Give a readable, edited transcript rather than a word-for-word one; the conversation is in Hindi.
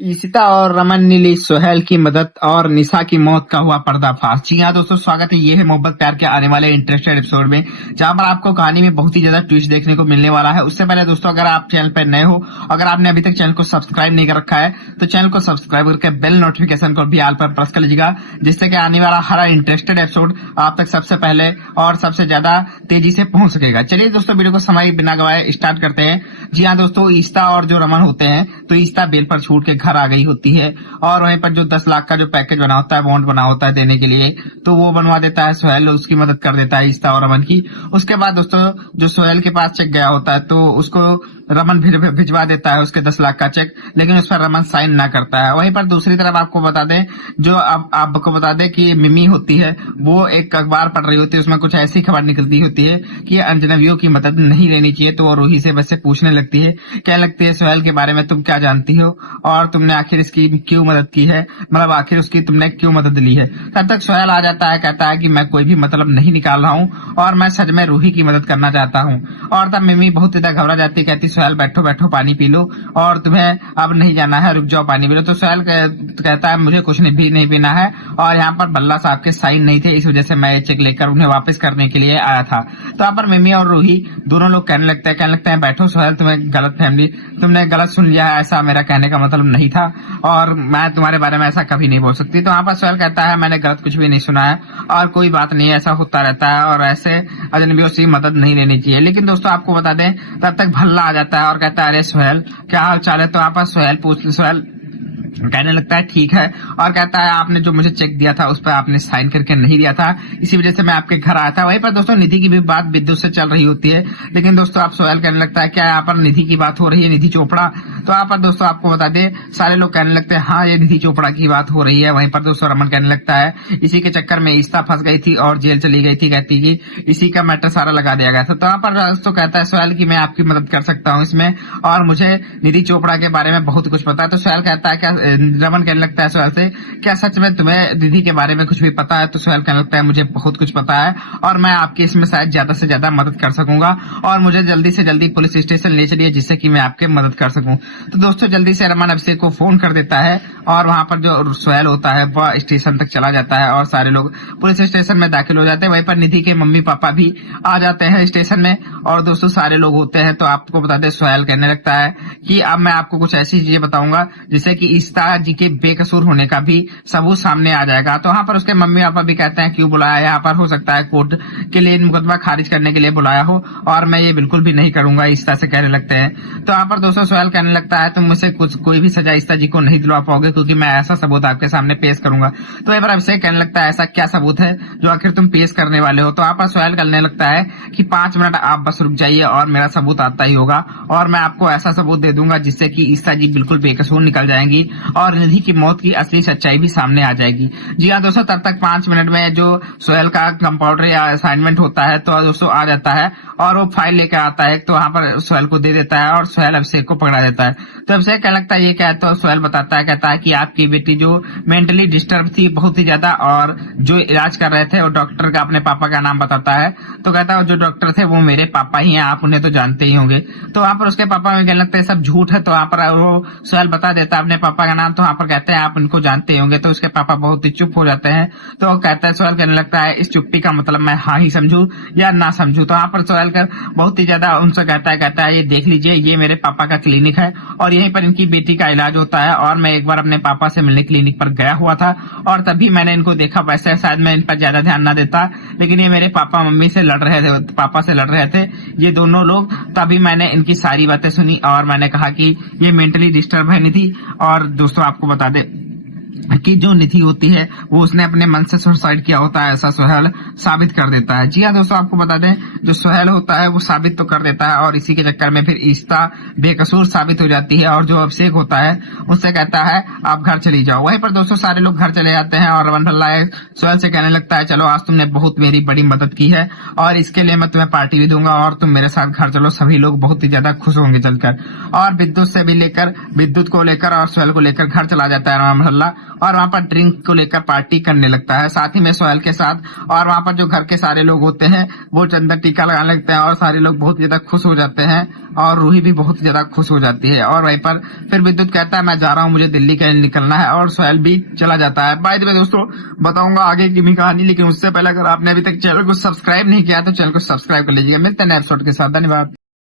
ईशिता और रमन ने ली सोहेल की मदद और निशा की मौत का हुआ पर्दाफाश। जी हाँ दोस्तों, स्वागत है। ये है मोहब्बत प्यार के आने वाले इंटरेस्टेड एपिसोड में, जहां पर आपको कहानी में बहुत ही ज्यादा ट्विस्ट देखने को मिलने वाला है। उससे पहले दोस्तों, अगर आप चैनल पर नए हो, अगर आपने अभी तक चैनल को सब्सक्राइब नहीं कर रखा है, तो चैनल को सब्सक्राइब करके बेल नोटिफिकेशन को भी ऑल पर प्रेस कर लीजिएगा, जिससे कि आने वाला हर इंटरेस्टेड एपिसोड आप तक सबसे पहले और सबसे ज्यादा तेजी से पहुंच सकेगा। चलिए दोस्तों, वीडियो को समय बिना गवाए स्टार्ट करते हैं। जी हाँ दोस्तों, ईशिता और जो रमन होते हैं, तो ईशिता बेल पर छूट के घर आ गई होती है और वहीं पर जो 10 लाख का जो पैकेज बना होता है, बॉन्ड बना होता है देने के लिए, तो वो बनवा देता है सोहेल, उसकी मदद कर देता है ईशिता और रमन की। उसके बाद दोस्तों, जो सोहेल के पास चेक गया होता है, तो उसको रमन भिजवा देता है उसके 10 लाख का चेक, लेकिन उस पर रमन साइन ना करता है। वहीं पर दूसरी तरफ आपको बता दें, जो आपको बता दें कि मिमी होती है, वो एक अखबार पढ़ रही होती है, उसमें कुछ ऐसी खबर निकलती होती है कि अजनबियों की मदद नहीं लेनी चाहिए। तो वो रूही से बस पूछने लगती है, क्या लगती है सोहेल के बारे में तुम क्या जानती हो और तुमने आखिर इसकी क्यों मदद की है, मतलब आखिर उसकी तुमने क्यों मदद ली है। तब तक सोहेल आ जाता है, कहता है कि मैं कोई भी मतलब नहीं निकाल रहा हूँ और मैं सच में रूही की मदद करना चाहता हूँ। और तब मिमी बहुत ज्यादा घबरा जाती, कहती सोहेल बैठो बैठो पानी पी लो और तुम्हें अब नहीं जाना है, रुक जाओ पानी पी लो। तो सोहेल कहता है मुझे कुछ भी नहीं पीना है और यहाँ पर बल्ला साहब के साइन नहीं थे, इस वजह से मैं ये चेक लेकर उन्हें वापस करने के लिए आया था। तो यहाँ पर मिमी और रूही दोनों लोग कहने लगते हैं बैठो सोहेल, तुम्हें गलत फैमिली, तुमने गलत सुन लिया है, ऐसा मेरा कहने का मतलब नहीं था और मैं तुम्हारे बारे में ऐसा कभी नहीं बोल सकती। तो वहां पर सोहेल कहता है मैंने गलत कुछ भी नहीं सुना है और कोई बात नहीं, ऐसा होता रहता है और ऐसे अजनबियों से मदद नहीं लेनी चाहिए। लेकिन दोस्तों आपको बता दें, तब तक भल्ला आ जाता है और कहता है अरे सोहेल क्या हाल चाल है। तो वहां पर सोहेल कहने लगता है ठीक है और कहता है आपने जो मुझे चेक दिया था उस पर आपने साइन करके नहीं दिया था, इसी वजह से मैं आपके घर आया था। वहीं पर दोस्तों निधि की भी बात विद्युत से चल रही होती है। लेकिन दोस्तों आप सोहेल कहने लगता है क्या यहाँ पर निधि की बात हो रही है, निधि चोपड़ा। तो यहाँ पर दोस्तों आपको बता दें, सारे लोग कहने लगते हैं हाँ ये निधि चोपड़ा की बात हो रही है। वहीं पर दोस्तों रमन कहने लगता है इसी के चक्कर में ईशिता फंस गई थी और जेल चली गई थी, कहती कि इसी का मैटर सारा लगा दिया गया था। तो यहाँ पर दोस्तों कहता है सोहेल की मैं आपकी मदद कर सकता हूँ इसमें और मुझे निधि चोपड़ा के बारे में बहुत कुछ पता है। तो सोहेल कहता है क्या, रमन कहने लगता है सोहेल से क्या सच में तुम्हें निधि के बारे में कुछ भी पता है। तो सोहेल कहने लगता है मुझे बहुत कुछ पता है और मैं आपकी इसमें शायद ज्यादा से ज्यादा मदद कर सकूंगा और मुझे जल्दी से जल्दी पुलिस स्टेशन ले चलिए जिससे कि मैं आपके मदद कर सकूं। तो दोस्तों जल्दी से रमन अभिषेक को फोन कर देता है और वहां पर जो सोहेल होता है वह स्टेशन तक चला जाता है और सारे लोग पुलिस स्टेशन में दाखिल हो जाते हैं। वहीं पर निधि के मम्मी पापा भी आ जाते हैं स्टेशन में और दोस्तों सारे लोग होते हैं। तो आपको बता दें, सोहेल कहने लगता है कि अब मैं आपको कुछ ऐसी चीजें बताऊंगा जिससे कि ईशिता जी के बेकसूर होने का भी सबूत सामने आ जाएगा। तो वहां पर उसके मम्मी पापा भी कहते हैं क्यों बुलाया, यहाँ पर हो सकता है कोर्ट के लिए मुकदमा खारिज करने के लिए बुलाया हो और मैं ये बिल्कुल भी नहीं करूंगा, ईशिता से कहने लगते हैं। तो यहाँ पर दोस्तों सोहेल कहने लगता है तुम मुझसे कोई भी सजा ईशिता जी को नहीं दिलवा पाओगे क्योंकि मैं ऐसा सबूत आपके सामने पेश करूंगा। तो एक बार अभिषेक कहने लगता है ऐसा क्या सबूत है जो आखिर तुम पेश करने वाले हो। तो यहाँ पर सोहेल कहने लगता है कि 5 मिनट आप बस रुक जाइए और मेरा सबूत आता ही होगा और मैं आपको ऐसा सबूत दे दूंगा जिससे कि ईशिता जी बिल्कुल बेकसूर निकल जाएंगी और निधि की मौत की असली सच्चाई भी सामने आ जाएगी। जी हाँ दोस्तों, तब तक 5 मिनट में जो सोहेल का कंपाउंडर या असाइनमेंट होता है तो दोस्तों आ जाता है और वो फाइल लेकर आता है। तो वहां पर सोहेल को दे देता है और सोहेल अभिषेक को पकड़ा देता है। तो अभिषेक कहने लगता है ये क्या है। तो सोहेल बताता है, कहता है कि आपकी बेटी जो मेंटली डिस्टर्ब थी बहुत ही ज्यादा और जो इलाज कर रहे थे, और डॉक्टर का अपने पापा का नाम बताता है। तो कहता है जो डॉक्टर थे वो मेरे पापा ही हैं, आप उन्हें तो जानते ही होंगे। तो वहां पर उसके पापा में कहने लगता है सब झूठ है। तो वहां पर वो सोहेल बता देता है अपने पापा का नाम। तो वहां पर कहते हैं आप उनको जानते होंगे। तो उसके पापा बहुत ही चुप हो जाते हैं। तो कहता है, सोहेल कहने लगता है इस चुप्पी का मतलब मैं हाँ ही समझू या ना समझू। तो वहां पर सोहेल कर बहुत ही ज्यादा उनसे कहता है ये देख लीजिए, ये मेरे पापा का क्लिनिक है और यहीं पर इनकी बेटी का इलाज होता है और मैं एक बार अपने पापा से मिलने क्लिनिक पर गया हुआ था और तभी मैंने इनको देखा। वैसे शायद मैं इन पर ज्यादा ध्यान ना देता, लेकिन ये मेरे पापा मम्मी से लड़ रहे थे, पापा से लड़ रहे थे ये दोनों लोग। तभी मैंने इनकी सारी बातें सुनी और मैंने कहा कि ये मेंटली डिस्टर्ब है निधि। और दोस्तों आपको बता दें कि जो निधि होती है वो उसने अपने मन से सुसाइड किया होता है, ऐसा सोहेल साबित कर देता है। जी हाँ दोस्तों, आपको बता दें जो सोहेल होता है वो साबित तो कर देता है और इसी के चक्कर में फिर ईशिता बेकसूर साबित हो जाती है और जो अभिषेक होता है उससे कहता है आप घर चली जाओ। वहीं पर दोस्तों सारे लोग घर चले जाते हैं और रमन भल्ला सोहेल से कहने लगता है चलो आज तुमने बहुत मेरी बड़ी मदद की है और इसके लिए मैं तुम्हें पार्टी भी दूंगा और तुम मेरे साथ घर चलो। सभी लोग बहुत ही ज्यादा खुश होंगे चलकर और विद्युत को लेकर और सोहेल को लेकर घर चला जाता है रमन भल्ला और वहां पर ड्रिंक को लेकर पार्टी करने लगता है साथ ही में सोहेल के साथ। और वहां पर जो घर के सारे लोग होते हैं वो चंदन टीका लगाने लगते हैं और सारे लोग बहुत ज्यादा खुश हो जाते हैं और रूही भी बहुत ज्यादा खुश हो जाती है। और वहीं पर फिर विद्युत कहता है मैं जा रहा हूँ, मुझे दिल्ली के लिए निकलना है, और सोहेल भी चला जाता है। बाय द वे दोस्तों, बताऊंगा आगे की भी कहानी, लेकिन उससे पहले अगर आपने अभी तक चैनल को सब्सक्राइब नहीं किया तो चैनल को सब्सक्राइब कर लीजिएगा। मिलते हैं नेक्स्ट एपिसोड के साथ, धन्यवाद।